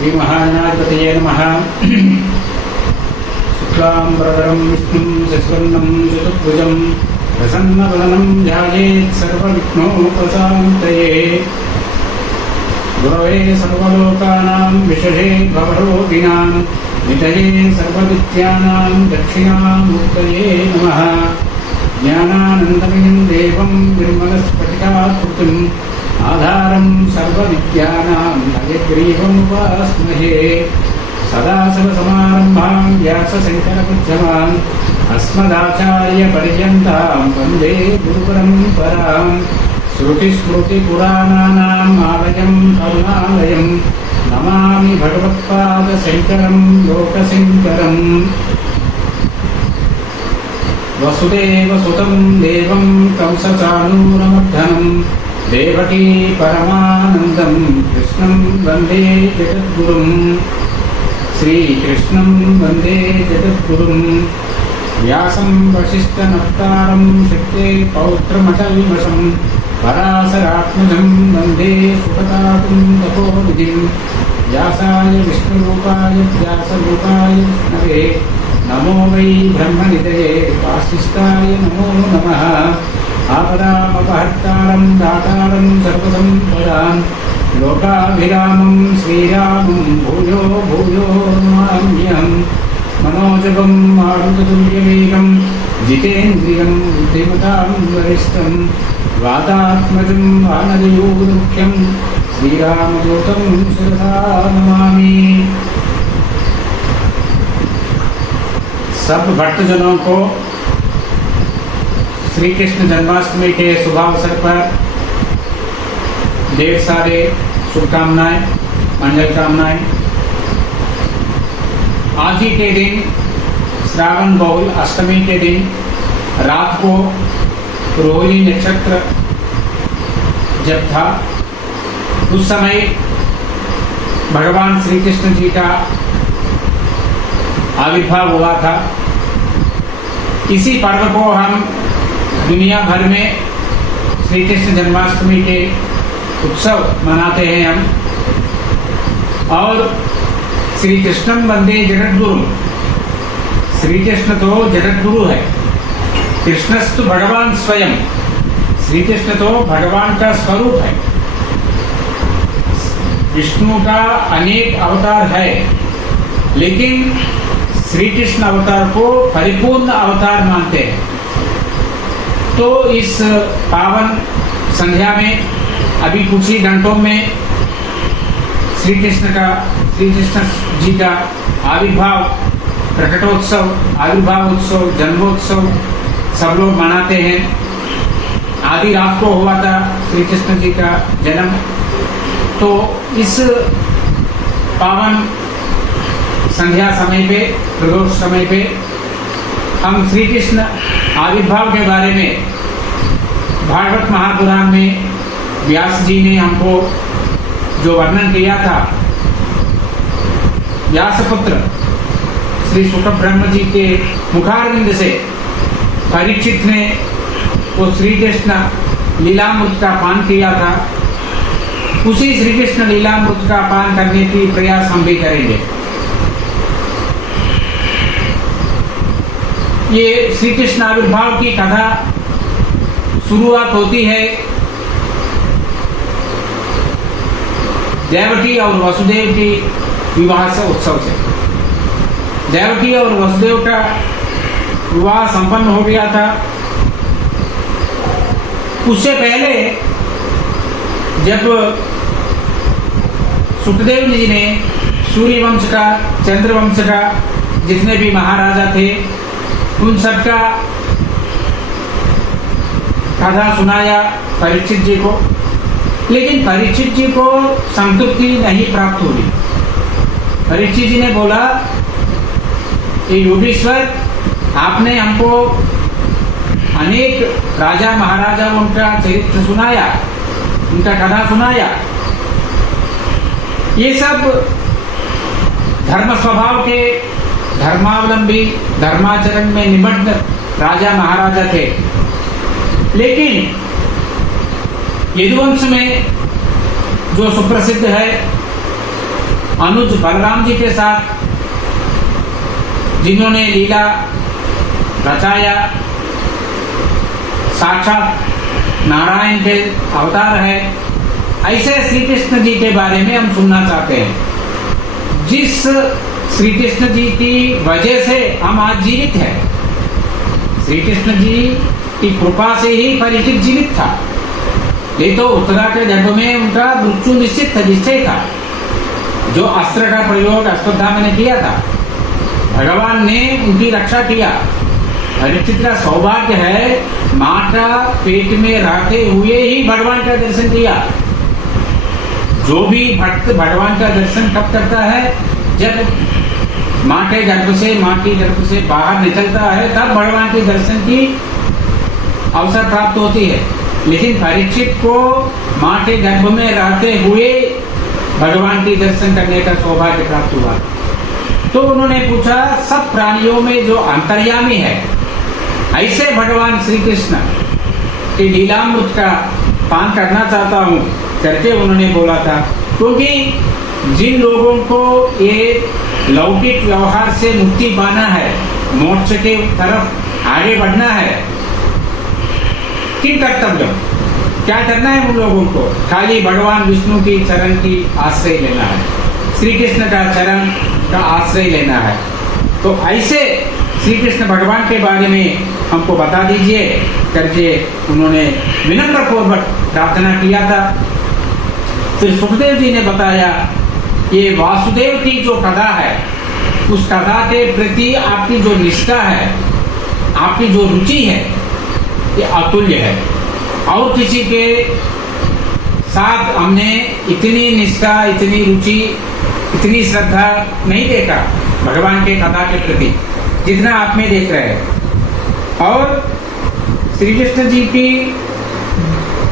श्री महागणाधिपतये नमः। शुक्लाम्बरधरं विष्णुं शशिवर्णं चतुर्भुजं प्रसन्नवदनं ध्यायेत् सर्वविघ्नोपशान्तये। गुरवे सर्वलोकानां विषये भवरोगिणां निधये सर्वविद्यानां दक्षिणामूर्तये नमः। ज्ञानानन्दमयं देवं निर्मलस्फटिकाकृतिम् आधारं सर्वविद्यानां हयग्रीवमुपास्महे। सदाशिवसमारम्भां व्यासशङ्करमध्यमाम् अस्मदाचार्यपर्यन्तां वन्दे गुरुपरम्पराम्। श्रुतिस्मृतिपुराणानाम् आलयं करुणालयं नमामि भगवत्पादशङ्करं लोकशङ्करम्। वसुदेवसुतं देवं कंसचाणूरमर्दनं देवकी परमानन्दं कृष्णं वन्दे जगद्गुरुं। श्रीकृष्णं वन्दे जगद्गुरुं। व्यासं वसिष्ठनप्तारं शक्ते पौत्रमकल्मषं पराशरात्मजं वन्दे सुखदातुं तपोनिधिं। व्यासाय विष्णुरूपाय व्यासरूपाय विष्णवे नमो वै ब्रह्मनिधये वासिष्ठाय नमो नमः। आपदामपहर्तारं दातारं सर्वसम्पदां लोकाभिरामं श्रीरामं भूयो भूयो नमाम्यहम्। मनोजवं मारुततुल्यवेगं जितेन्द्रियं बुद्धिमतां वरिष्ठं वातात्मजं वानरयूथमुख्यं श्रीरामदूतं शिरसा नमामि। सब भक्तजनों को श्री कृष्ण जन्माष्टमी के शुभ अवसर पर ढेर सारे शुभकामनाएं, मंगल कामनाएं। आज ही के दिन श्रावण बहुल अष्टमी के दिन रात को रोहिणी नक्षत्र जब था, उस समय भगवान श्री कृष्ण जी का आविर्भाव हुआ था। इसी पर्व को हम दुनिया भर में श्री कृष्ण जन्माष्टमी के उत्सव मनाते हैं हम। और श्री कृष्णम वंदे जगद्गुरु, श्री कृष्ण तो जगद्गुरु है। कृष्णस्तु भगवान स्वयं, श्री कृष्ण तो भगवान का स्वरूप है। विष्णु का अनेक अवतार है, लेकिन श्री कृष्ण अवतार को परिपूर्ण अवतार मानते हैं। तो इस पावन संध्या में अभी कुछ ही घंटों में श्री कृष्ण जी का आविर्भाव, प्रकटोत्सव, आविर्भाव उत्सव, जन्मोत्सव सब लोग मनाते हैं। आधी रात को हुआ था श्री कृष्ण जी का जन्म। तो इस पावन संध्या समय पे, प्रदोष समय पे हम श्री कृष्ण आविर्भाव के बारे में भागवत महापुराण में व्यास जी ने हमको जो वर्णन किया था, व्यासपुत्र श्री शुक ब्रह्म जी के मुखारविंद से परीक्षित ने वो श्री कृष्ण लीलामृत का पान किया था। उसी श्री कृष्ण लीलामृत का पान करने की प्रयास हम भी करेंगे। ये श्री कृष्ण आविर्भाव की कथा शुरुआत होती है देवकी और वसुदेव की विवाह से, उत्सव से। देवकी और वसुदेव का विवाह संपन्न हो गया था। उससे पहले जब सुखदेव जी ने सूर्यवंश का, चंद्रवंश का जितने भी महाराजा थे उन सबका कथा सुनाया परीक्षित जी को, लेकिन परीक्षित जी को संतुष्टि नहीं प्राप्त हुई। परीक्षित जी ने बोला कि योगेश्वर, आपने हमको अनेक राजा महाराजाओं का चरित्र सुनाया, उनका कथा सुनाया, ये सब धर्म स्वभाव के, धर्मावलंबी, धर्माचरण में निमग्न राजा महाराजा थे। लेकिन यदुवंश में जो सुप्रसिद्ध है अनुज बलराम जी के साथ, जिन्होंने लीला रचाया, साक्षात नारायण के अवतार है, ऐसे श्री कृष्ण जी के बारे में हम सुनना चाहते हैं, जिस श्री कृष्ण जी की वजह से हम आज जीवित हैं। श्री कृष्ण जी की कृपा से ही परीक्षित जीवित था, नहीं तो उत्तरा के गर्भ में उनका मृत्यु निश्चित था, निश्चय था। जो अस्त्र का प्रयोग अश्वत्थामा ने किया था, भगवान ने उनकी रक्षा किया। परीक्षित का सौभाग्य है, माता पेट में रहते हुए ही भगवान का दर्शन किया। जो भी भक्त भगवान का दर्शन कब करता है, जब माँ के गर्भ से बाहर निकलता है, तब भगवान के दर्शन की अवसर प्राप्त होती है। लेकिन परीक्षित को माँ के गर्भ में रहते हुए भगवान के दर्शन करने का सौभाग्य प्राप्त हुआ। तो उन्होंने पूछा, सब प्राणियों में जो अंतर्यामी है, ऐसे भगवान श्री कृष्ण के लीलामृत का पान करना चाहता हूँ करके उन्होंने बोला था। क्योंकि जिन लोगों को ये लौकिक व्यवहार से मुक्ति पाना है, मोक्ष के तरफ आगे बढ़ना है, किन कर्तव्य क्या करना है उन लोगों को? खाली भगवान विष्णु की चरण की आश्रय लेना है, श्री कृष्ण का चरण का आश्रय लेना है। तो ऐसे श्री कृष्ण भगवान के बारे में हमको बता दीजिए करके उन्होंने विनम्र पूर्वक प्रार्थना किया था। फिर सुखदेव जी ने बताया, ये वासुदेव की जो कथा है, उस कथा के प्रति आपकी जो निष्ठा है, आपकी जो रुचि है, ये अतुल्य है। और किसी के साथ हमने इतनी निष्ठा, इतनी रुचि, इतनी श्रद्धा नहीं देखा भगवान के कथा के प्रति, जितना आप में देख रहे हैं। और श्री कृष्ण जी की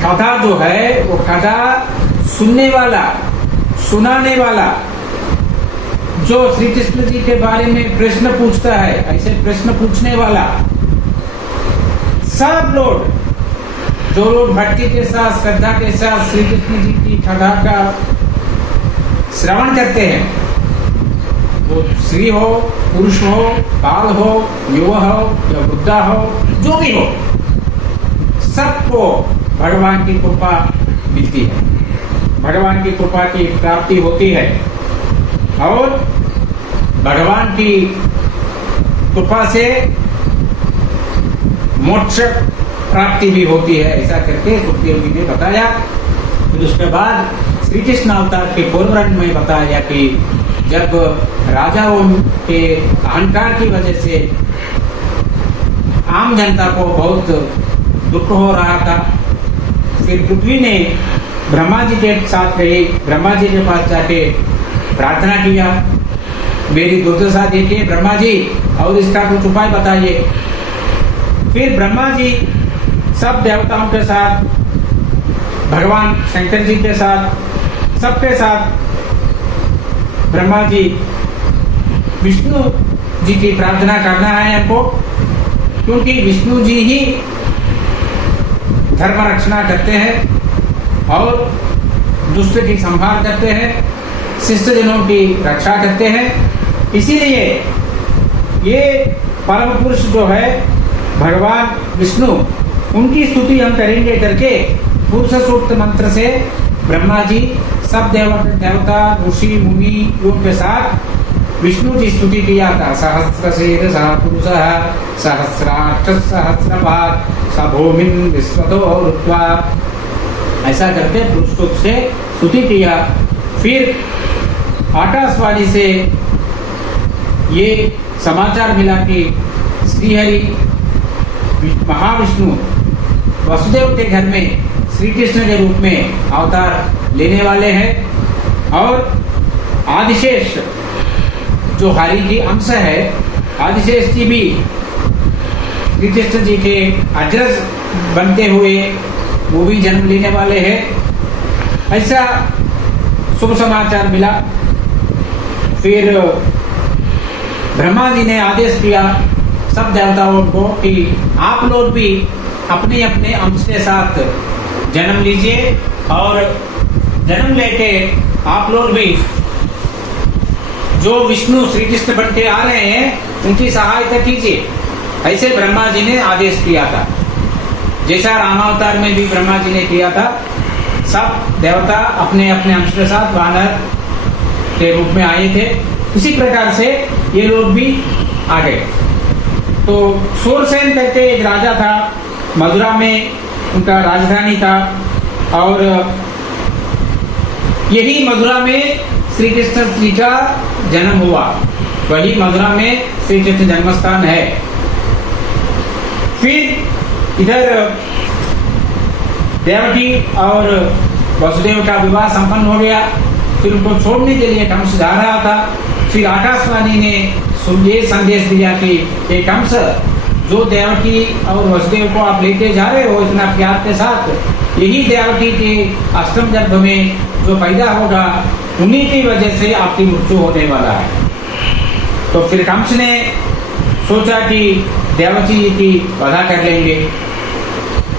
कथा जो है, वो कथा सुनने वाला, सुनाने वाला, जो श्री कृष्ण जी के बारे में प्रश्न पूछता है, ऐसे प्रश्न पूछने वाला, सब लोग, जो लोग भक्ति के साथ, श्रद्धा के साथ श्री कृष्ण जी की कथा का श्रवण करते हैं, वो स्त्री हो, पुरुष हो, बाल हो, युवा हो या वृद्धा हो, जो भी हो, सबको भगवान की कृपा मिलती है, भगवान की कृपा की प्राप्ति होती है। और भगवान की कृपा से मोक्ष प्राप्ति भी होती है, ऐसा करके सुखदेव जी ने बताया। फिर उसके बाद श्री कृष्ण अवतार के पूर्वरंग में बताया कि जब राजाओं के अहंकार की वजह से आम जनता को बहुत दुख हो रहा था, फिर पृथ्वी ने ब्रह्मा जी के साथ गई, ब्रह्मा जी के पास जाके प्रार्थना किया, मेरी दुर्दशा देखिए ब्रह्मा जी, और इसका कुछ उपाय बताइए। फिर ब्रह्मा जी सब देवताओं के साथ, भगवान शंकर जी के साथ, सबके साथ ब्रह्मा जी, विष्णु जी की प्रार्थना करना है हमको, क्योंकि विष्णु जी ही धर्म रक्षणा करते हैं और दुष्ट की संहार करते हैं, शिष्ट जनों की रक्षा करते हैं। इसीलिए ये परम पुरुष जो है भगवान विष्णु, उनकी स्तुति हम करेंगे करके पुरुष सूक्त मंत्र से ब्रह्मा जी सब देवता ऋषि मुनि के साथ विष्णु की स्तुति किया था। सहस्रशीर सह पुरुष सहस्राक्ष सहस्रपाद स भूमिं विश्वतो रुत्वा, ऐसा करके पुरुष से स्तुति किया। फिर आकाशवाणी से ये समाचार मिला कि श्रीहरि महाविष्णु वसुदेव के घर में श्री कृष्ण के रूप में अवतार लेने वाले हैं, और आदिशेष जो हरि की अंश है, आदिशेष जी भी श्री कृष्ण जी के अग्रज बनते हुए वो भी जन्म लेने वाले हैं। ऐसा शुभ समाचार मिला। फिर ब्रह्मा जी ने आदेश किया सब देवताओं को कि आप लोग भी अपने अपने अंश के साथ जन्म लीजिए, और जन्म लेके आप लोग भी जो विष्णु श्री कृष्ण बन के आ रहे हैं उनकी सहायता कीजिए, ऐसे ब्रह्मा जी ने आदेश किया था। जैसा रामावतार में भी ब्रह्मा जी ने किया था, सब देवता अपने अपने अंश के साथ वानर के रूप में आए थे, उसी प्रकार से ये लोग भी आ गए। तो सूरसेन करके एक राजा था, मथुरा में उनका राजधानी था, और यही मथुरा में श्री कृष्ण जी का जन्म हुआ, वही मथुरा में श्री कृष्ण जन्मस्थान है। फिर इधर देवकी और वसुदेव का विवाह संपन्न हो गया। फिर उनको छोड़ने के लिए कंस जा रहा था। फिर आकाशवाणी ने ये संदेश दिया कि ये कंस, जो देवकी और वसुदेव को आप लेके जा रहे हो इतना प्यार के साथ, यही देवकी के अष्टम गर्भ में जो पैदा होगा उन्हीं की वजह से आपकी मृत्यु होने वाला है। तो फिर कंस ने सोचा कि देवकी जी की वधा कर लेंगे।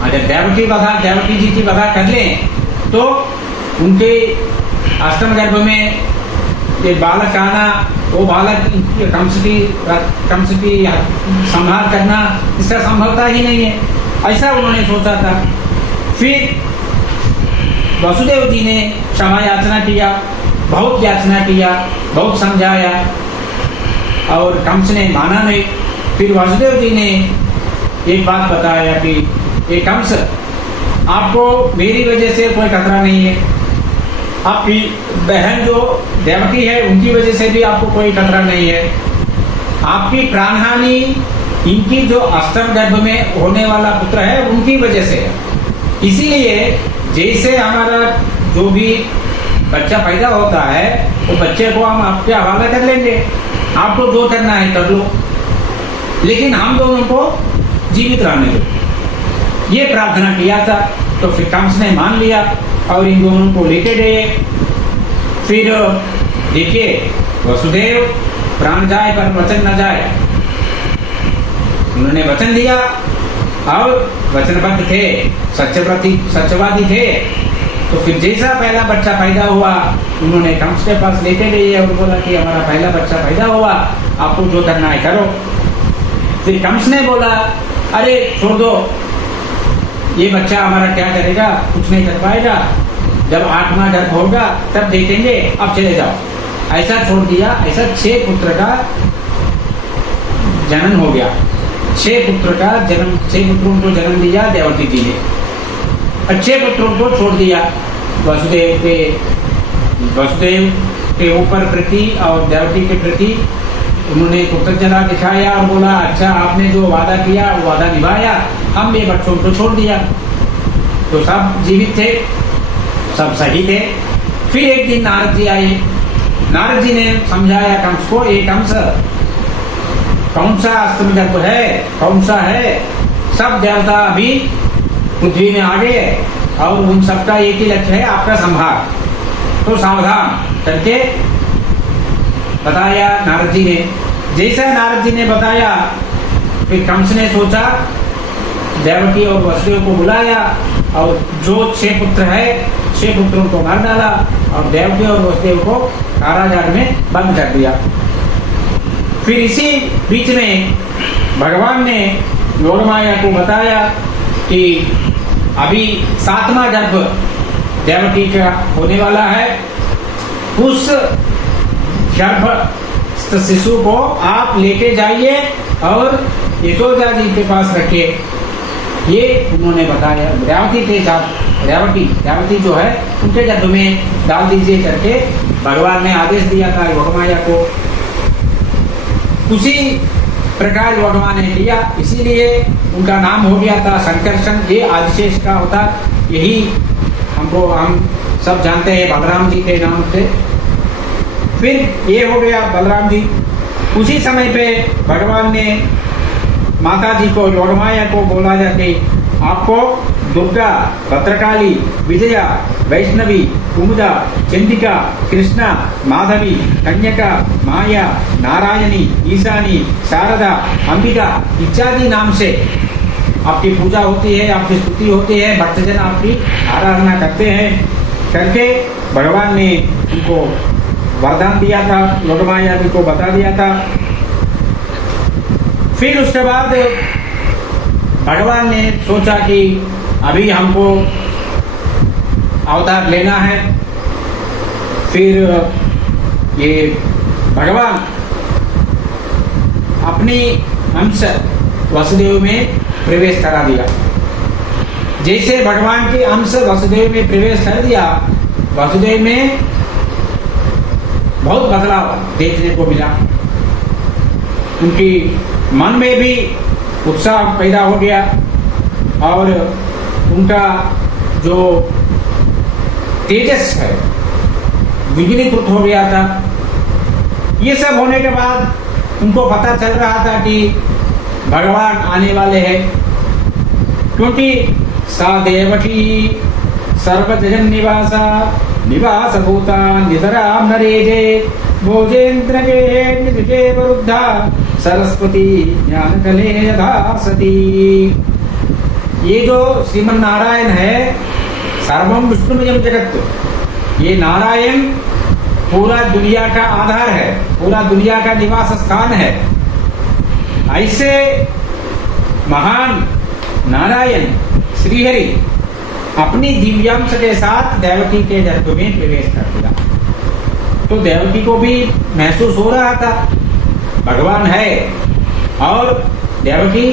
अगर देवकी जी की वधा कर लें तो उनके अष्टम गर्भ में ये बालक आना, वो बालक कंस की संहार करना, इसका संभवता ही नहीं है, ऐसा उन्होंने सोचा था। फिर वसुदेव जी ने क्षमा याचना किया, बहुत याचना किया, बहुत समझाया, और कंस ने माना नहीं। फिर वसुदेव जी ने एक बात बताया कि ये कंस, आपको मेरी वजह से कोई खतरा नहीं है, आपकी बहन जो देवकी है उनकी वजह से भी आपको कोई खतरा नहीं है, आपकी प्राणहानि इनकी जो अष्टम गर्भ में होने वाला पुत्र है उनकी वजह से है। इसीलिए जैसे हमारा जो भी बच्चा पैदा होता है वो बच्चे को हम आपके हवाले कर लेंगे, आपको जो करना है कर लो, लेकिन हम दोनों को जीवित रहने दो, ये प्रार्थना किया था। तो फिर कंस ने मान लिया और इन दोनों को लेके गए। फिर देखिए, वसुदेव प्राण जाए पर वचन न जाए, उन्होंने वचन दिया और वचनबद्ध थे, सत्यवादी थे। तो फिर जैसा पहला बच्चा पैदा हुआ उन्होंने कंस के पास लेके गए और बोला कि हमारा पहला बच्चा पैदा हुआ, आपको जो करना है करो। फिर कंस ने बोला, अरे छोड़ दो, ये बच्चा हमारा क्या करेगा, कुछ नहीं कर पाएगा, जब 8वां गर्भ होगा तब देखेंगे, अब चले जाओ। ऐसा छोड़ दिया। ऐसा 6 पुत्र का जन्म हो गया। 6 पुत्रों को जन्म दिया देवकी जी ने। अच्छे पुत्रों को छोड़ दिया। वसुदेव के ऊपर प्रति और देवकी के प्रति उन्होंने कृतज्ञता दिखाया और बोला, अच्छा आपने जो वादा किया वो वादा निभाया, हम ये बच्चों को छोड़ दिया। तो सब जीवित थे, सब सही थे। फिर एक दिन नारद जी आए। नारद जी ने समझाया कंस को, ये कंस कौन सा अष्टम गर्भ है, कौन सा है, सब देवता अभी पृथ्वी में आ गए और उन सबका एक ही लक्ष्य है, आपका संहार, तो सावधान करके बताया नारद जी ने। जैसा नारद जी ने बताया, फिर कंस ने सोचा, देवकी और वसुदेव को बुलाया और जो 6 पुत्र है 6 पुत्रों को मार डाला और देवकी और वसुदेव को कारागार में बंद कर दिया। फिर इसी बीच में भगवान ने योगमाया को बताया कि अभी 7वां गर्भ देवकी का होने वाला है, उस गर्भस्थ शिशु को आप लेके जाइए और यशोदा जी के पास रखिए। ये उन्होंने बताया। देवकी जो है उनके गर्भ में डाल दीजिए करके भगवान ने आदेश दिया था योगमाया को। उसी प्रकार योगमाया ने किया, इसीलिए उनका नाम हो गया था संकर्षण। ये आदिशेष का होता, यही हम सब जानते हैं बलराम जी के नाम से। फिर ये हो गया बलराम जी। उसी समय पे भगवान ने माता जी को, योगमाया को बोला जाके, आपको दुर्गा, भद्रकाली, विजया, वैष्णवी, कुमुदा, चंडिका, कृष्णा, माधवी, कन्यका, माया, नारायणी, ईशानी, शारदा, अंबिका इत्यादि नाम से आपकी पूजा होती है, आपकी स्तुति होती है, भक्तजन आपकी आराधना करते हैं। करके भगवान ने उनको वरदान दिया था, योगमाया जी को बता दिया था। फिर उसके बाद भगवान ने सोचा कि अभी हमको अवतार लेना है। फिर ये भगवान अपनी अंश वसुदेव में प्रवेश करा दिया। जैसे भगवान के अंश वसुदेव में प्रवेश कर दिया, वसुदेव में बहुत बदलाव देखने को मिला। उनकी मन में भी उत्साह पैदा हो गया और उनका जो तेजस है द्विगुणीकृत हो गया था। ये सब होने के बाद उनको पता चल रहा था कि भगवान आने वाले हैं, क्योंकि सा देवकी सर्वजन निवासा निवास भूता नितराम नरेजे भोजेन्द्र के वरुद्धा सरस्वती ज्ञान कले यथा सती। ये जो श्रीमन नारायण है, सर्वम विष्णुमयम जगत, ये नारायण पूरा दुनिया का आधार है, पूरा दुनिया का निवास स्थान है। ऐसे महान नारायण श्रीहरि अपनी दिव्यांश के साथ देवकी के गर्भ में प्रवेश कर दिया। तो देवकी को भी महसूस हो रहा था भगवान है, और देवकी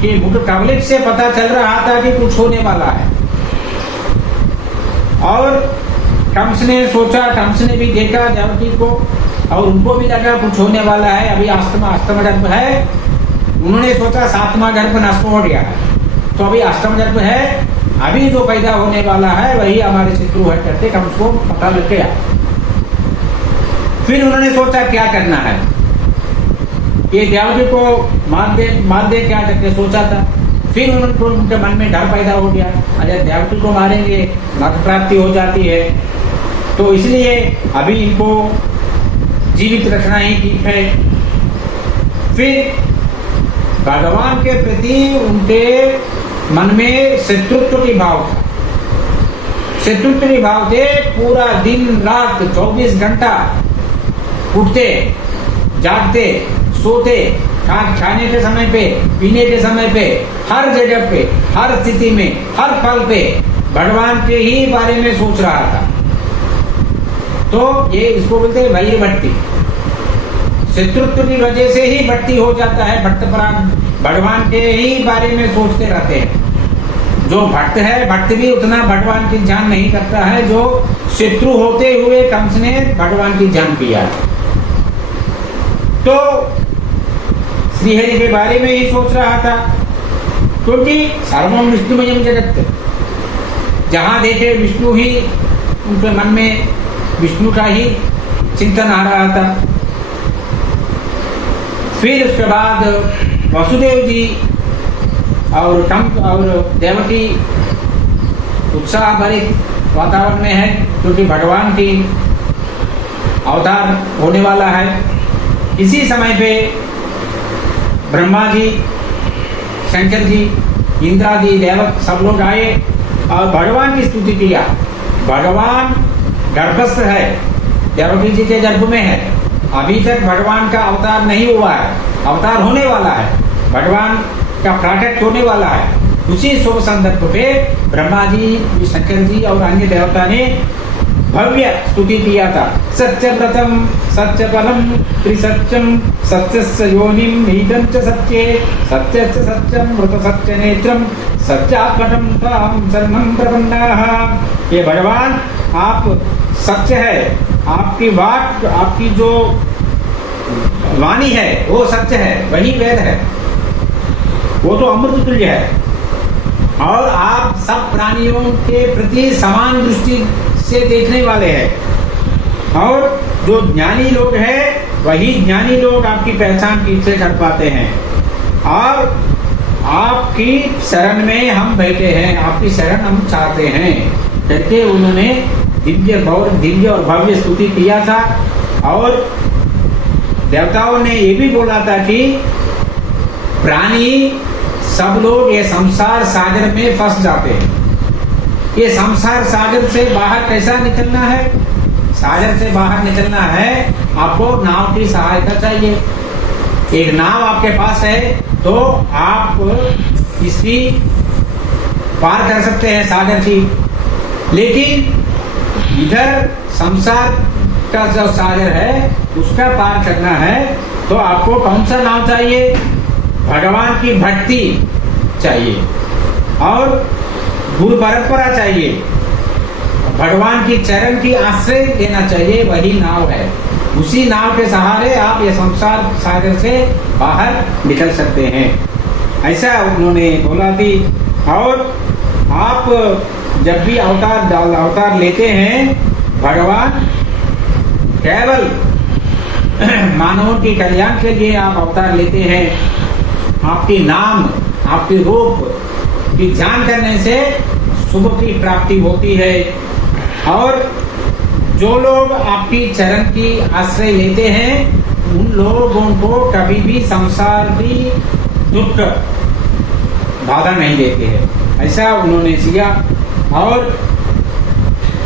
के मुख कवलित से पता चल रहा था कि कुछ होने वाला है। और कंस ने सोचा, कंस ने भी देखा देवकी को और उनको भी लगा कुछ होने वाला है। अभी अष्टम गर्भ है, उन्होंने सोचा सातवां गर्भ नष्ट हो गया है, तो अभी अष्टम गर्भ है, अभी जो पैदा होने वाला है वही हमारे शत्रु है करके कंस को पता लग गया। फिर उन्होंने सोचा क्या करना है, ये देवकी को मार दे क्या करके सोचा था। फिर उनके मन में डर पैदा हो गया, अगर देवकी को मारेंगे नरक प्राप्ति हो जाती है, तो इसलिए अभी इनको जीवित रखना ही ठीक है। फिर भगवान के प्रति उनके मन में शत्रुत्व की भाव था। शत्रुत्व की भाव से पूरा दिन रात 24 घंटा उठते जागते सोते, खाने के समय पे, पीने के समय पे, हर जगह पे, हर स्थिति में, हर पल पे भगवान के ही बारे में सोच रहा था। तो ये इसको बोलते हैं वैर भक्ति। शत्रुत्व की वजह से ही भक्ति हो जाता है। भक्त प्राण भगवान के ही बारे में सोचते रहते हैं। जो भक्त है, भक्त भी उतना भगवान की जान नहीं करता है जो शत्रु होते हुए कंस ने भगवान की जान किया। तो श्रीहरि के बारे में ही सोच रहा था, क्योंकि सर्वम विष्णुमयम जगत, जहां देखे विष्णु ही, उनके मन में विष्णु का ही चिंतन आ रहा था। फिर उसके बाद वसुदेव जी और कंस और देवकी उत्साह भरे वातावरण में है, क्योंकि भगवान की अवतार होने वाला है। इसी समय पे ब्रह्मा जी, शंकर जी, इंद्रादि देवक सब लोग आए और भगवान की स्तुति किया। भगवान गर्भस्थ है, देवकी जी के गर्भ में है, अभी तक भगवान का अवतार नहीं हुआ है, अवतार होने वाला है, भगवान का प्राकट होने वाला है। उसी शुभ संदर्भ पे ब्रह्मा जी, शंकर जी और अन्य देवता ने भव्य स्तुति किया था। सत्यव्रतम सत्यफलम त्रिसत्यम सत्यस्य योनिम नीदं च सत्ये सत्यस्य सत्यम मृत सत्य नेत्रम सत्यात्मकं तां शरणं प्रपन्नाः। ये भगवान आप सत्य है, आपकी बात, आपकी जो वाणी है वो सत्य है, वही वेद है, वो तो अमृत तुल्य है। और आप सब प्राणियों के प्रति समान दृष्टि से देखने वाले हैं। और जो ज्ञानी लोग हैं वही ज्ञानी लोग आपकी पहचान ठीक से कर पाते हैं। और आपकी शरण में हम बैठे हैं, आपकी शरण हम चाहते हैं करके उन्होंने दिव्य और भव्य स्तुति किया था। और देवताओं ने ये भी बोला था कि प्राणी सब लोग ये संसार सागर में फंस जाते हैं। ये संसार सागर से बाहर कैसा निकलना है? सागर से बाहर निकलना है, आपको नाव की सहायता चाहिए। एक नाव आपके पास है तो आप इसकी पार कर सकते हैं सागर की। लेकिन इधर संसार का जो सागर है उसका पार करना है तो आपको कौन सा नाव चाहिए? भगवान की भक्ति चाहिए और गुरु परंपरा चाहिए, भगवान की चरण की आश्रय लेना चाहिए, वही नाव है। उसी नाव के सहारे आप ये संसार सागर से बाहर निकल सकते हैं, ऐसा उन्होंने बोला थी। और आप जब भी अवतार लेते हैं, भगवान केवल मानवों के कल्याण के लिए आप अवतार लेते हैं। आपकी नाम, आपकी रूप की ध्यान करने से शुभ की प्राप्ति होती है। और जो लोग आपकी चरण की आश्रय लेते हैं, उन लोगों को कभी भी संसार की दुख बाधा नहीं देते हैं, ऐसा उन्होंने किया। और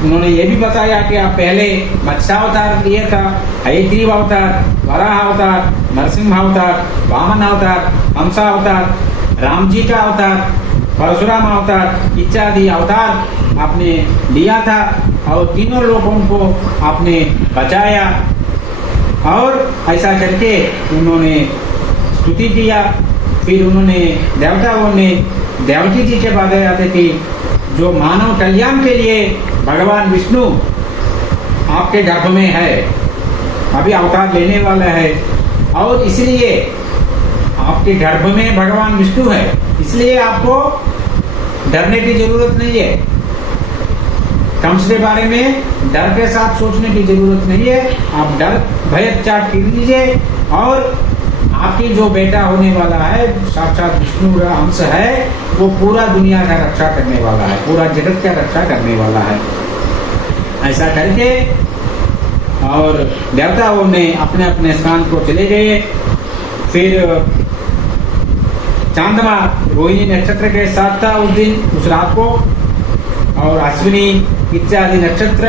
उन्होंने ये भी बताया कि आप पहले मत्स्यावतार लिया था, हयग्रीव अवतार, वराह अवतार, नरसिंह अवतार, वामन अवतार, हंसा अवतार, राम जी का अवतार, परशुराम अवतार इत्यादि अवतार आपने लिया था और तीनों लोगों को आपने बचाया। और ऐसा करके उन्होंने स्तुति किया। फिर उन्होंने देवताओं ने देवकी जी के बाद आते थे, जो मानव कल्याण के लिए भगवान विष्णु आपके गर्भ में है, अभी अवतार लेने वाला है। और इसलिए आपके गर्भ में भगवान विष्णु है, इसलिए आपको डरने की जरूरत नहीं है। कंस के बारे में डर के साथ सोचने की जरूरत नहीं है। आप डर भय त्याग कर लीजिए और आपकी जो बेटा होने वाला है, साक्षात विष्णु का अंश है, वो पूरा दुनिया का रक्षा करने वाला है, पूरा जगत का रक्षा करने वाला है। ऐसा करके और देवताओं ने अपने अपने स्थान को चले गए। फिर चांदमा रोहिणी नक्षत्र के साथ था उस दिन, उस रात को, और अश्विनी इत्यादि नक्षत्र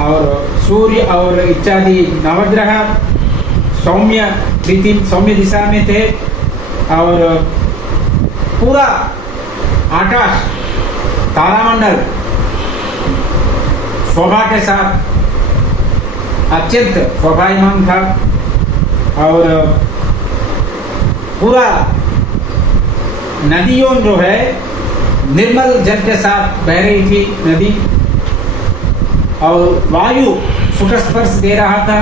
और सूर्य और इत्यादि नवग्रह सौम्य दिशा में थे। और पूरा आकाश तारामंडल शोभा के साथ अत्यंत शोभायमान था और पूरा नदियों जो है निर्मल जल के साथ बह रही थी नदी, और वायु सुख स्पर्श दे रहा था।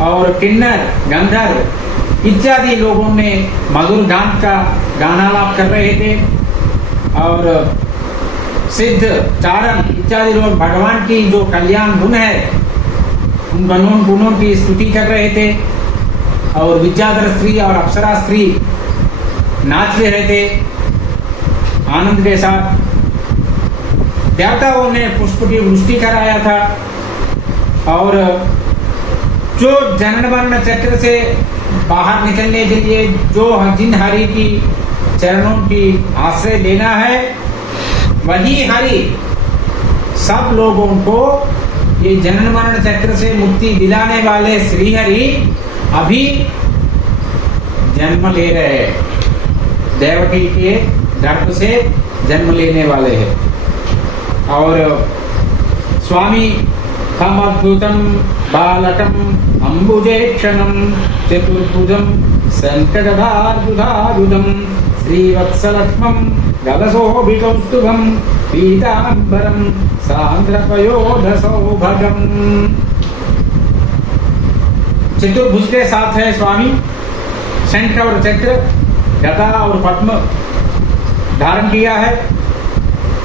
और किन्नर गंधर्व इत्यादि लोगों ने मधुर गान का गानालाप कर रहे थे और सिद्ध चारण इत्यादि लोग भगवान की जो कल्याण गुण है उन गुणों की स्तुति कर रहे थे। और विद्याधर स्त्री और अप्सरा स्त्री नाच रहे थे आनंद के साथ। देवताओं ने पुष्प की वृष्टि कराया था और जो जनन मरण चक्र से बाहर निकलने के लिए जो जिन हरि की चरणों की आश्रय लेना है, वही हरि सब लोगों को ये जनन मरण चक्र से मुक्ति दिलाने वाले श्री हरि अभी जन्म ले रहे हैं, देवकी के गर्भ से जन्म लेने वाले हैं। और स्वामी हम अद्भुतम बालकम अंबुजेक्षणम चतुर्भुजम संकटधार्जुधारुदम श्रीवत्सलक्ष्मम गलशोभिकौस्तुभम पीतांबरम सांद्रपयोधसौभगम। चतुर्भुज के साथ है स्वामी, शंख और चक्र, गदा और पद्म धारण किया है।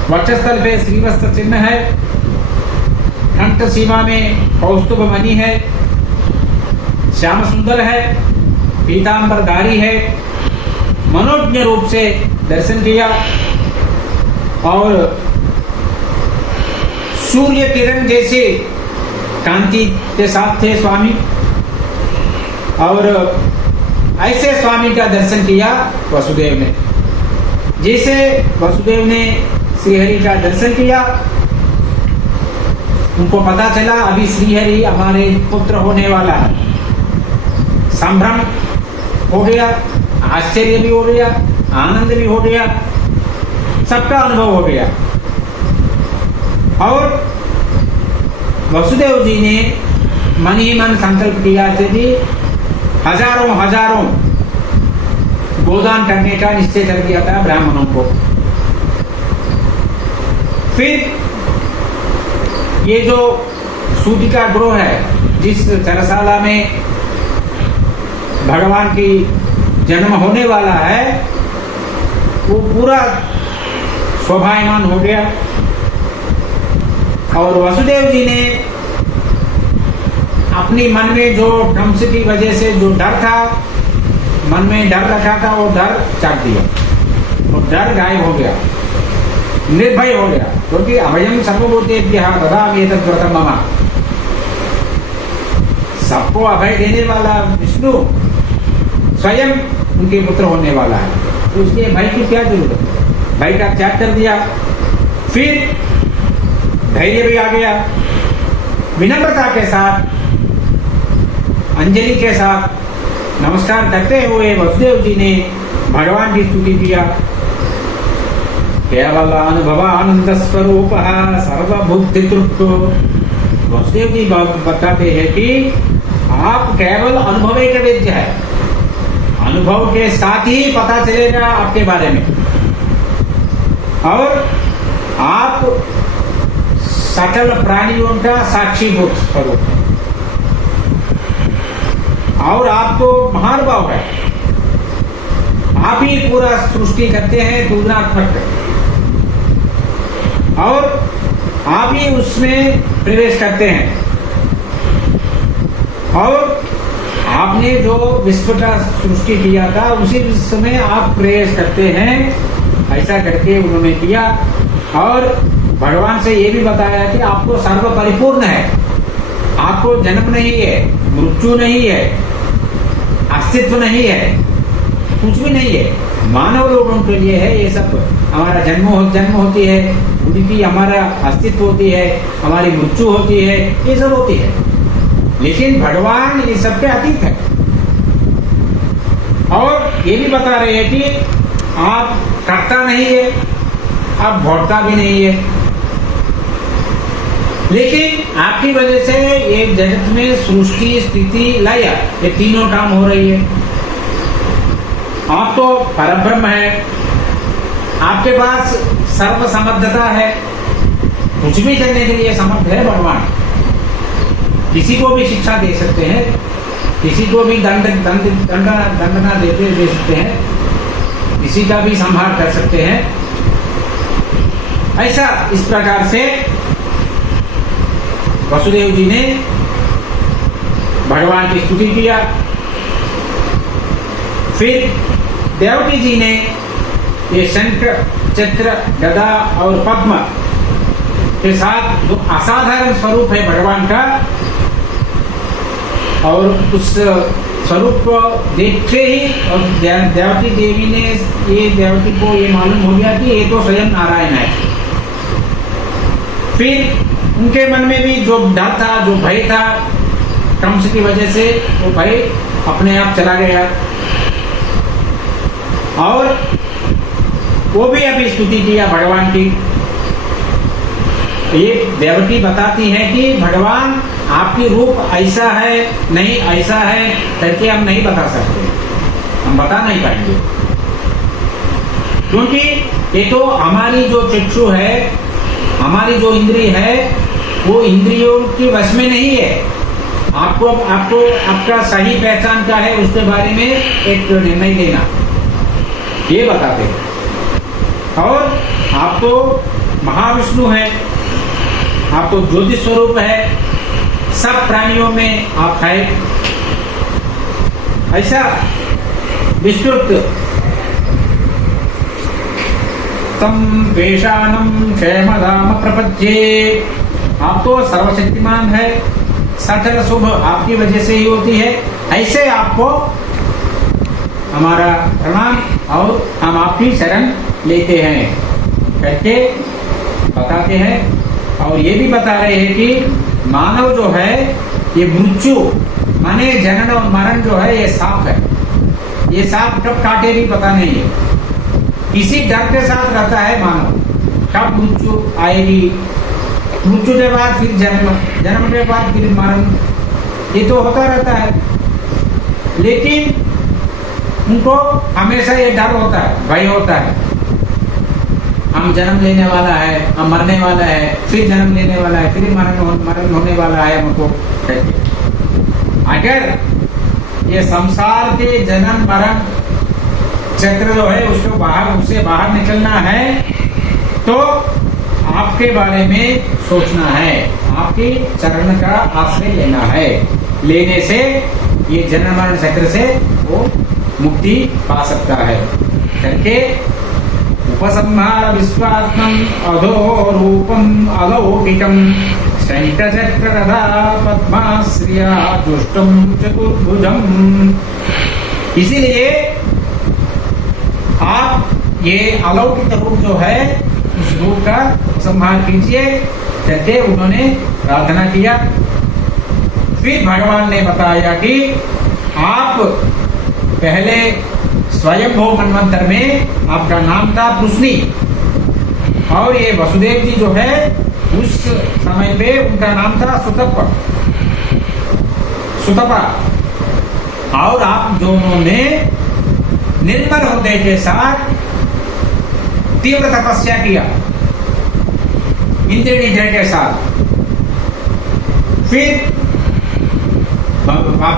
वक्षस्थल पे श्रीवत्स चिन्ह है, कंठ सीमा में कौस्तुभ मणि है, श्याम सुंदर है, पीतांबरधारी है। मनोज्ञ रूप से दर्शन किया और सूर्य किरण जैसे कांति के साथ थे स्वामी। और ऐसे स्वामी का दर्शन किया वसुदेव ने, जैसे वसुदेव ने श्रीहरि का दर्शन किया उनको पता चला अभी श्रीहरि हमारे पुत्र होने वाला है, संभ्रम हो गया, आश्चर्य भी हो गया, आनंद भी हो गया, सबका अनुभव हो गया। और वसुदेव जी ने मन ही मन संकल्प किया कि हजारों हजारों गोदान करने का निश्चय कर दिया था ब्राह्मणों को। फिर ये जो सूतिका गृह है, जिस चरशाला में भगवान की जन्म होने वाला है, वो पूरा शोभायमान हो गया। और वसुदेव जी ने अपनी मन में जो कंस की वजह से जो डर था, मन में डर रखा था, वो डर चाट दिया और डर गायब हो गया, निर्भय हो गया। क्योंकि अभयम सर्वभूतेभ्यः ददामि एतत् व्रतं मम, सबको अभय देने वाला विष्णु स्वयं उनके पुत्र होने वाला है, तो इसलिए भय की क्या जरूरत है। भय का त्याग कर दिया। फिर धैर्य भी आ गया, विनम्रता के साथ, अंजलि के साथ नमस्कार करते हुए वसुदेव जी ने भगवान की स्तुति किया। केवल अनुभव आनंद स्वरूप सर्वभूति तृप्त। वसुदेव जी बताते हैं कि आप केवल अनुभव के वेद्य है, अनुभव के साथ ही पता चलेगा आपके बारे में, और आप सकल प्राणियों का साक्षीभूत स्वरूप है, और आप तो महानुभाव है, आप ही पूरा सृष्टि करते हैं तुलनात्मक, और आप ही उसमें प्रवेश करते हैं। और आपने जो विश्व का सृष्टि किया था उसी विश्व में आप प्रवेश करते हैं, ऐसा करके उन्होंने किया। और भगवान से ये भी बताया कि आपको सर्व परिपूर्ण है, आपको जन्म नहीं है, मृत्यु नहीं है, अस्तित्व नहीं है, कुछ भी नहीं है। मानव लोगों के लिए है ये सब। हमारा जन्म होती है, उनकी हमारा अस्तित्व होती है, हमारी मृत्यु होती है, ये सब होती है। लेकिन भगवान ये सबके अतीत है। और ये भी बता रहे हैं कि आप करता नहीं है, आप भोगता भी नहीं है, लेकिन आपकी वजह से ये जगत में सृष्टि, स्थिति, लय, ये तीनों काम हो रही है। आप तो परब्रह्म है, आपके पास सर्व समर्थता है, कुछ भी करने के लिए समर्थ है भगवान। किसी को भी शिक्षा दे सकते हैं, किसी को भी दंडना दे सकते हैं, किसी का भी संहार कर सकते हैं। ऐसा इस प्रकार से वसुदेव जी ने भगवान की स्तुति किया। फिर देवकी जी ने ये शंख, चक्र, गदा और पद्म के साथ जो असाधारण स्वरूप है भगवान का, और उस स्वरूप को देखते ही और देवकी देवी ने देवकी को ये मालूम हो गया कि ये तो स्वयं नारायण है। फिर उनके मन में भी जो डर था, जो भय था कंस की वजह से, वो भय अपने आप चला गया। और वो भी अभी स्तुति किया भगवान की। ये देवकी बताती है कि भगवान आपकी रूप ऐसा है, नहीं ऐसा है करके हम नहीं बता सकते, हम बता नहीं पाएंगे, क्योंकि ये तो हमारी जो चक्षु है, हमारी जो इंद्रिय है, वो इंद्रियों की वश में नहीं है। आपको आपका सही पहचान क्या है उसके बारे में एक निर्णय लेना, ये बताते हैं। और आप तो महाविष्णु है, आप तो ज्योति स्वरूप है, सब प्राणियों में आप है, ऐसा विस्तृत। तम वेशानम क्षेमधाम प्रपज्ये, आप तो सर्वशक्तिमान है, सकल शुभ आपकी वजह से ही होती है, ऐसे आपको हमारा प्रणाम और हम आपकी शरण लेते हैं करके बताते हैं। और ये भी बता रहे हैं कि मानव जो है ये मृत्यु माने जनन और मरण जो है ये सांप है, ये सांप कब काटे भी पता नहीं है। इसी डर के साथ रहता है मानव, कब मृत्यु आएगी, मृत्यु के बाद फिर जन्म, जन्म के बाद फिर मरण, ये तो होता रहता है। लेकिन उनको हमेशा ये डर होता है, भय होता है, हम जन्म लेने वाला है, हम मरने वाला है, फिर जन्म लेने वाला है, फिर मरण होने वाला है हमको। अगर ये संसार के जन्म मरण चक्र जो है उसको उससे बाहर निकलना है तो आपके बारे में सोचना है, आपकी चरण का आश्रय लेना है। लेने से ये जन्म मरण चक्र से वो मुक्ति पा सकता है करके उपसंहार विश्वात्मं अधो रूपम अलौकिकम शंखचक्रधा पद्माश्रिया दुष्टम चतुर्भुजम। इसीलिए आप ये अलौकिक रूप जो है उस रूप का संहार कीजिए करके उन्होंने प्रार्थना किया। फिर भगवान ने बताया कि आप पहले स्वयंभू मनवंतर में आपका नाम था पृश्नी और ये वसुदेव जी जो है उस समय पे उनका नाम था सुतपा और आप दोनों ने निर्मल हृदय के साथ तीव्र तपस्या किया इंद्र निद्रा के साथ। फिर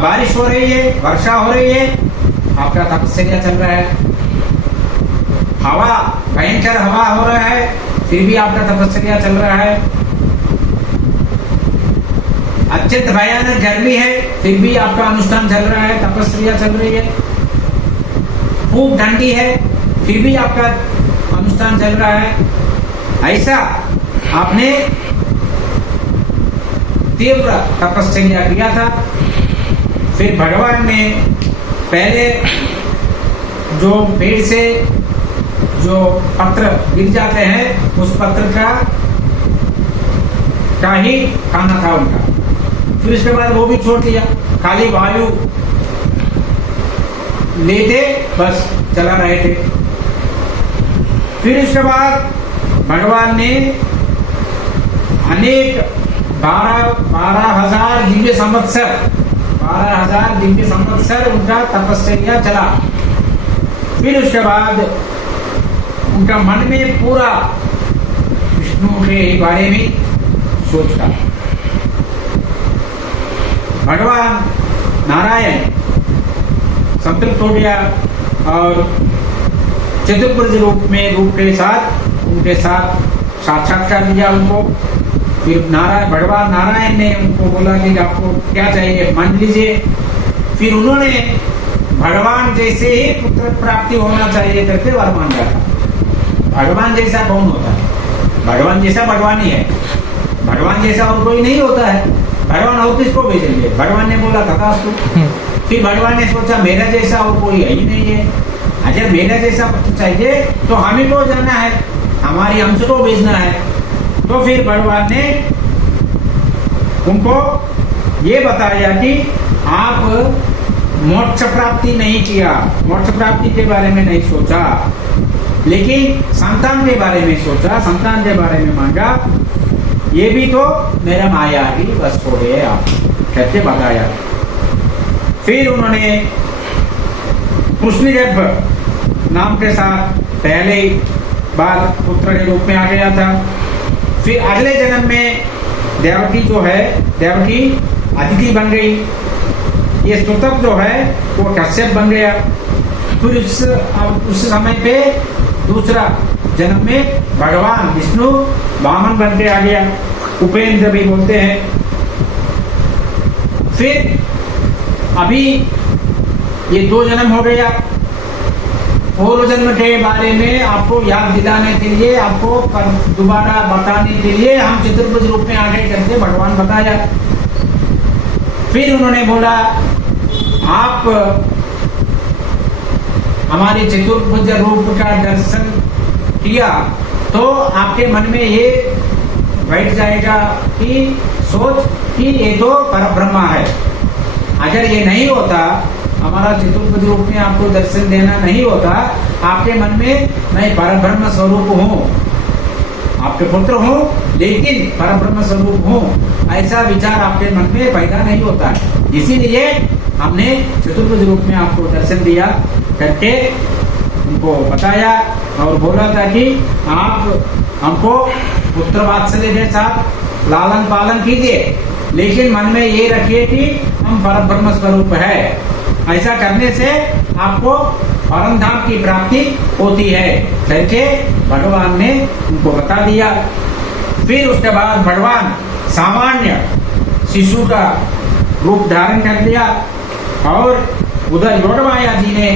बारिश हो रही है, वर्षा हो रही है, आपका तपस्या चल रहा है, हवा भयंकर हवा हो रहा है, फिर भी आपका तपस्या चल रहा है, अत्यंत भयानक गर्मी है, फिर भी आपका अनुष्ठान चल रहा है, तपस्या चल रही है, खूब ठंडी है, फिर भी आपका अनुष्ठान चल रहा है। ऐसा आपने तीव्र तपस्या किया था। फिर भगवान ने पहले जो पेड़ से जो पत्र गिर जाते हैं उस पत्र का ही खाना था उनका। फिर उसके बाद वो भी छोड़ दिया, खाली वायु लेते बस चला रहे थे। फिर उसके बाद भगवान ने अनेक 12,000 दिव्य संवत्सर उनका तपस्या चला। फिर उसके बाद उनका मन में पूरा विष्णु के बारे में सोचा। भगवान नारायण संतृप्त हो गया और चतुर्भुज रूप के साथ उनके साथ साक्षात्कार दिया उनको। फिर भगवान नारायण ने उनको बोला कि आपको क्या चाहिए मान लीजिए। फिर उन्होंने भगवान जैसे ही पुत्र प्राप्ति होना चाहिए करके वर मांगा था। भगवान जैसा कौन होता है? भगवान जैसा भगवान ही है, भगवान जैसा और कोई नहीं होता है। भगवान और किसको भेजेंगे? भगवान ने बोला तथास्तु। फिर भगवान ने सोचा मेरा जैसा और कोई है ही नहीं है, अगर मेरा जैसा पुत्र चाहिए तो हम ही को जाना है, हमारी अंश को भेजना है। तो फिर भगवान ने उनको ये बताया कि आप मोक्ष प्राप्ति नहीं किया, मोक्ष प्राप्ति के बारे में नहीं सोचा, लेकिन संतान के बारे में सोचा, संतान के बारे में मांगा। ये भी तो मेरा माया ही बस छोड़िए आप कहते बताया। फिर उन्होंने कृष्णगर्भ नाम के साथ पहले बार पुत्र के रूप में आ गया था। फिर अगले जन्म में देवकी जो है, देवकी अदिति बन गई, ये सुतप जो है वो कश्यप बन गया। फिर उस समय पे दूसरा जन्म में भगवान विष्णु वामन बन के आ गया, उपेंद्र भी बोलते हैं। फिर अभी ये 2 जन्म हो गया। पूर्व जन्म के बारे में आपको याद दिलाने के लिए, आपको दोबारा बताने के लिए हम चतुर्भुज रूप में आगे करके भगवान बताया। फिर उन्होंने बोला आप हमारे चतुर्भुज रूप का दर्शन किया तो आपके मन में ये बैठ जाएगा कि सोच कि ये तो परब्रह्म है। अगर ये नहीं होता, हमारा चतुर्भुज रूप में आपको दर्शन देना नहीं होता, आपके मन में मैं परब्रह्म स्वरूप हूँ, आपके पुत्र हूँ लेकिन परब्रह्म स्वरूप हूँ, ऐसा विचार आपके मन में पैदा नहीं होता है। इसीलिए हमने चतुर्भुज रूप में आपको दर्शन दिया करके उनको बताया और बोला था कि आप हमको पुत्र वात्सल्य के साथ लालन पालन कीजिए, लेकिन मन में ये रखिए कि हम परब्रह्म स्वरूप है। ऐसा करने से आपको परम धाम की प्राप्ति होती है करके भगवान ने उनको बता दिया। फिर उसके बाद भगवान सामान्य शिशु का रूप धारण कर लिया और उधर योगमाया जी ने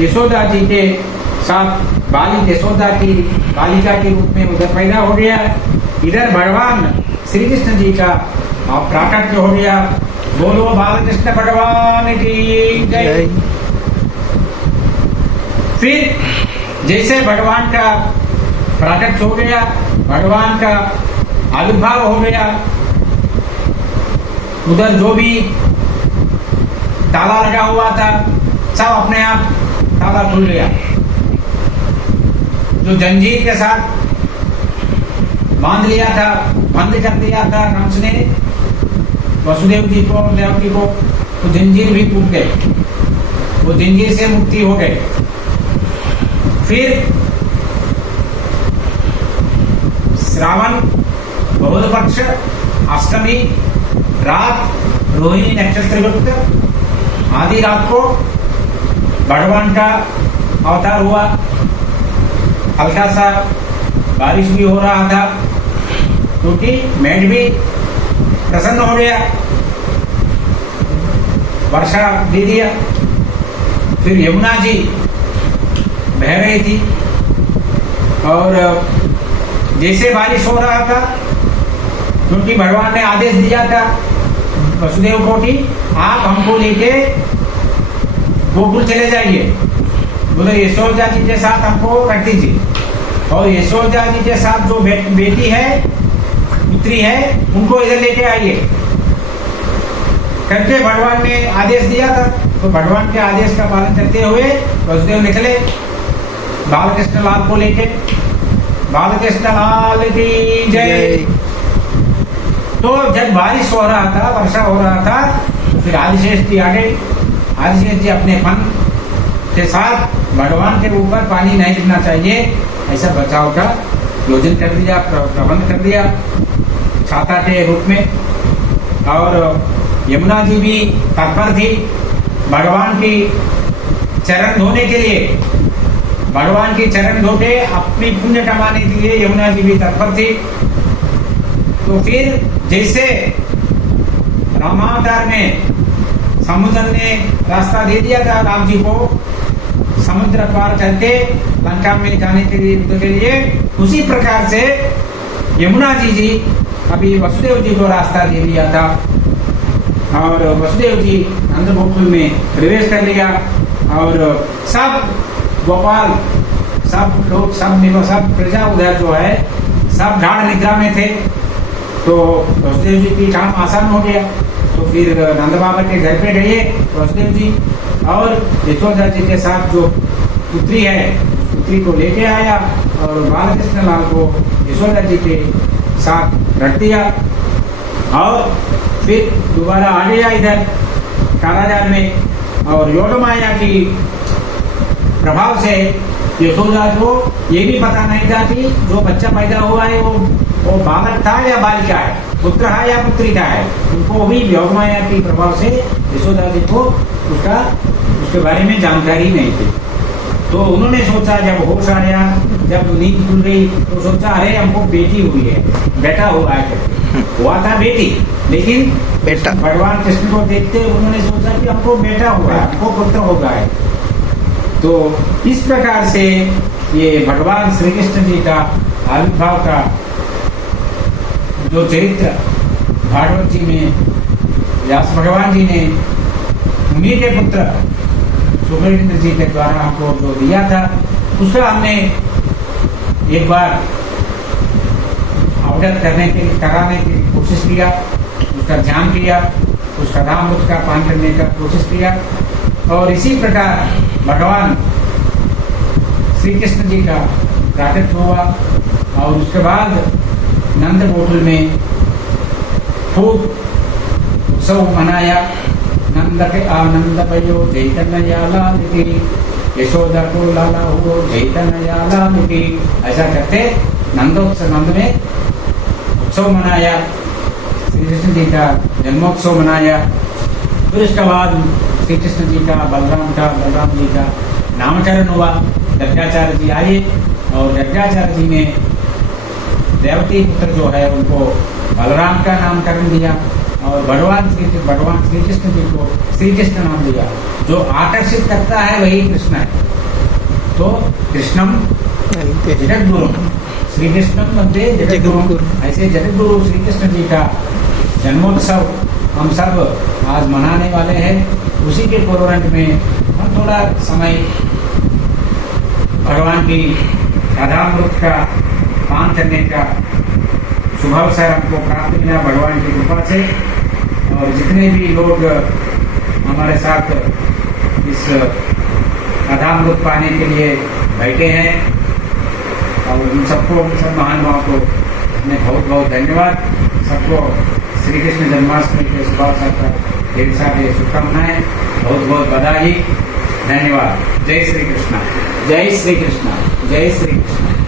यशोदा जी के साथ यशोदा की बालिका के रूप में उधर पैदा हो गया। इधर भगवान श्री कृष्ण जी का प्राकट्य हो गया। बोलो बालकृष्ण भगवान की जय। फिर जैसे भगवान का प्राकट्य हो गया, भगवान का आविर्भाव हो गया, उधर जो भी ताला लगा हुआ था सब अपने आप ताला खुल गया। जो जंजीर के साथ बांध लिया था, बंद कर दिया था कंस ने वसुदेव जी को, देवकी को, तो जंजीर भी टूट गए, वो जंजीर से मुक्ति हो गए। फिर श्रावण बहुल पक्ष अष्टमी रात रोहिणी नक्षत्र युक्त आधी रात को भगवान का अवतार हुआ। हल्का सा बारिश भी हो रहा था क्योंकि मेघ भी प्रसन्न हो गया, वर्षा दे दिया। फिर यमुना जी बह रही थी और जैसे बारिश हो रहा था, क्योंकि भगवान ने आदेश दिया था वसुदेव को कि आप हमको लेके गोकुल चले जाइए, बोले यशोदा जी के साथ हमको रख दीजिए और यशोदा जी के साथ जो बेटी है, पुत्री है, उनको इधर लेके आइए करके भगवान ने आदेश दिया था। तो भगवान के आदेश का पालन करते हुए वसुदेव निकले बालकृष्ण लाल को लेके। बालकृष्ण लाल की जय। तो जब बारिश हो रहा था, वर्षा हो रहा था, तो फिर आदिशेष जी आ गए। आदिशेष जी अपने फन के साथ भगवान के ऊपर पानी नहीं गिरना चाहिए ऐसा बचाव का योजन कर दिया, प्रबंध कर दिया छाता के रूप में। और यमुना जी भी तत्पर थी भगवान की चरण धोने के लिए, भगवान की चरण धो के अपनी पुण्य कमाने के लिए यमुना जी भी तत्पर थी। तो फिर जैसे रामावतार में समुद्र ने रास्ता दे दिया था राम जी को समुद्र पार करके लंका में जाने के लिए, उसी प्रकार से यमुना जी अभी वसुदेव जी को रास्ता दे दिया था और वसुदेव जी नंदगोकुल में प्रवेश कर लिया और सब गोपाल, सब लोग, सब प्रजा उधर जो है सब गाढ़ निद्रा में थे। तो वसुदेव जी की काम आसान हो गया। तो फिर नंद बाबा के घर पे गए वसुदेव जी और यशोदा जी के साथ जो पुत्री है, पुत्री को लेके आया और बालकृष्ण लाल को यशोदा जी के साथ रख दिया और फिर दोबारा आ गया इधर कारागार में। और योगमाया की प्रभाव से यशोदा को ये भी पता नहीं था कि जो बच्चा पैदा हुआ है वो बालक था या बालिका है, पुत्र है या पुत्री का है। उनको भी योगमाया की प्रभाव से यशोदा जी को उसके बारे में जानकारी नहीं थी। तो उन्होंने सोचा, जब होश आया, जब नींद खुल गई, तो सोचा अरे हमको बेटी हुई है, बेटा हुआ है। हुआ था बेटी, लेकिन बेटा भगवान कृष्ण को देखते उन्होंने सोचा कि हमको बेटा हुआ है, हमको पुत्र होगा है। तो इस प्रकार से ये भगवान श्री कृष्ण जी का आविर्भाव का जो चरित्र भागवत जी में व्यास भगवान जी ने मुनि के पुत्र सुमेंद्र जी के द्वारा हमको जो दिया था, उसका हमने एक बार अवगत कराने की कोशिश किया, उसका ध्यान किया, उस कथामृत का पान करने का कोशिश किया। और इसी प्रकार भगवान श्री कृष्ण जी का प्राकट्य हुआ और उसके बाद नंद गोकुल में खूब उत्सव मनाया। नंद के आनंद भयो चैतन्य लालिति, यशोदा को लाला हो चैतन्य लालिति, ऐसा करते नंदोत्सव, नंद में उत्सव मनाया, श्री कृष्ण जी का जन्मोत्सव मनाया। फिर उसके बाद श्री कृष्ण जी का बलराम जी का नामकरण हुआ। गर्गाचार्य जी आए और गर्गाचार्य जी ने देवती पुत्र जो है उनको बलराम का नामकरण दिया और भगवान श्री कृष्ण जी को श्री कृष्ण नाम दिया। जो आकर्षित करता है वही कृष्ण है। तो कृष्णम जगत गुरु, श्री कृष्णम वंदे जगत गुरु। ऐसे जगत गुरु श्री कृष्ण जी का जन्मोत्सव हम सब आज मनाने वाले हैं। उसी के पूर्वांत में हम थोड़ा समय भगवान की कथामृत का पान करने का शुभ अवसर हमको प्राप्त मिला भगवान की कृपा से। और जितने भी लोग हमारे साथ इस कथामृत पाने के लिए बैठे हैं और उन सबको, सब महानुभावों को मैं बहुत बहुत धन्यवाद। सबको श्री कृष्ण जन्माष्टमी के शुभ अवसर पर ढेर सारी शुभकामनाएं, बहुत बहुत बधाई, धन्यवाद। जय श्री कृष्ण, जय श्री कृष्ण, जय श्री कृष्ण।